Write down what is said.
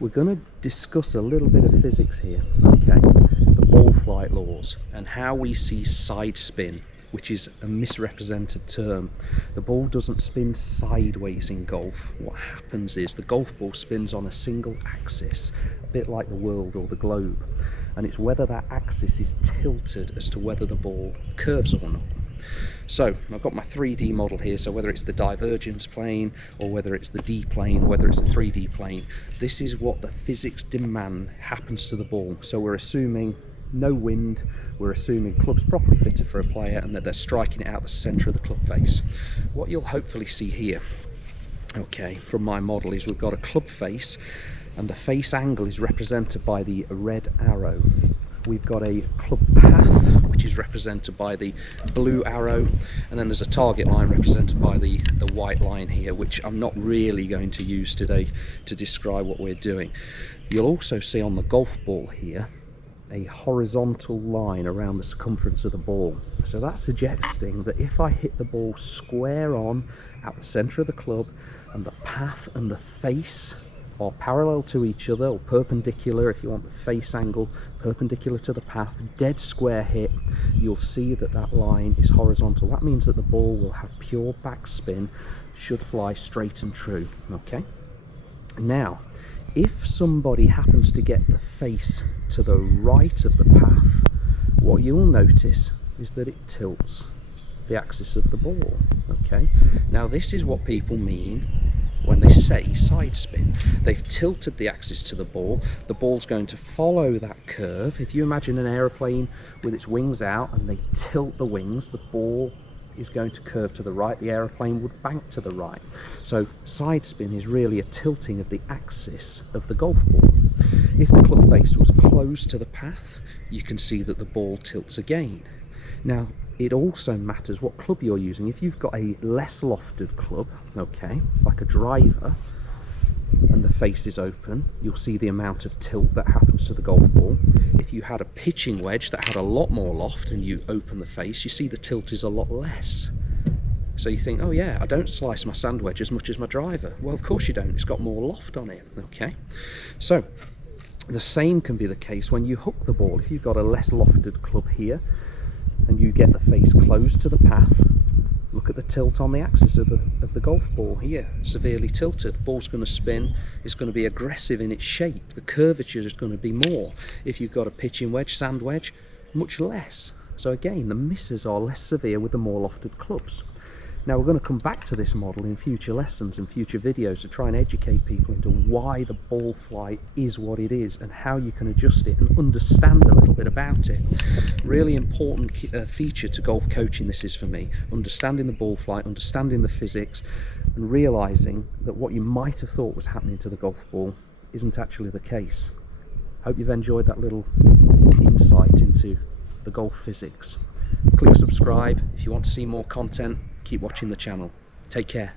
we're going to discuss a little bit of physics here, okay? The ball flight laws and how we see side spin, which is a misrepresented term. The ball doesn't spin sideways in golf. What happens is the golf ball spins on a single axis, a bit like the world or the globe, and it's whether that axis is tilted as to whether the ball curves or not. So I've got my 3D model here, so whether it's the divergence plane or whether it's the D plane, whether it's the 3D plane, this is what the physics demand happens to the ball. So we're assuming no wind, we're assuming clubs properly fitted for a player and that they're striking it out the centre of the club face. What you'll hopefully see here, okay, from my model is we've got a club face and the face angle is represented by the red arrow. We've got a club path, which is represented by the blue arrow, and then there's a target line represented by the white line here, which I'm not really going to use today to describe what we're doing. You'll also see on the golf ball here a horizontal line around the circumference of the ball. So that's suggesting that if I hit the ball square on at the centre of the club and the path and the face are parallel to each other, or perpendicular if you want the face angle, perpendicular to the path, dead square hit, you'll see that that line is horizontal. That means that the ball will have pure backspin, should fly straight and true, okay? Now, if somebody happens to get the face to the right of the path, what you'll notice is that it tilts the axis of the ball, okay? Now this is what people mean when they say side spin. They've tilted the axis to the ball's going to follow that curve. If you imagine an aeroplane with its wings out and they tilt the wings, the ball is going to curve to the right, the aeroplane would bank to the right. So side spin is really a tilting of the axis of the golf ball. If the club face was close to the path, you can see that the ball tilts again. Now, it also matters what club you're using. If you've got a less lofted club, okay, like a driver, and the face is open, you'll see the amount of tilt that happens to the golf ball. If you had a pitching wedge that had a lot more loft and you open the face, you see the tilt is a lot less. So you think, oh yeah, I don't slice my sand wedge as much as my driver. Well, of course you don't, it's got more loft on it, okay? So the same can be the case when you hook the ball. If you've got a less lofted club here, and you get the face close to the path, look at the tilt on the axis of the golf ball here, severely tilted. Ball's going to spin, it's going to be aggressive in its shape, the curvature is going to be more. If you've got a pitching wedge, sand wedge, much less. So again, the misses are less severe with the more lofted clubs. Now we're going to come back to this model in future lessons and future videos to try and educate people into why the ball flight is what it is and how you can adjust it and understand a little bit about it. Really important feature to golf coaching this is for me, understanding the ball flight, understanding the physics and realising that what you might have thought was happening to the golf ball isn't actually the case. Hope you've enjoyed that little insight into the golf physics. Click subscribe if you want to see more content. Keep watching the channel. Take care.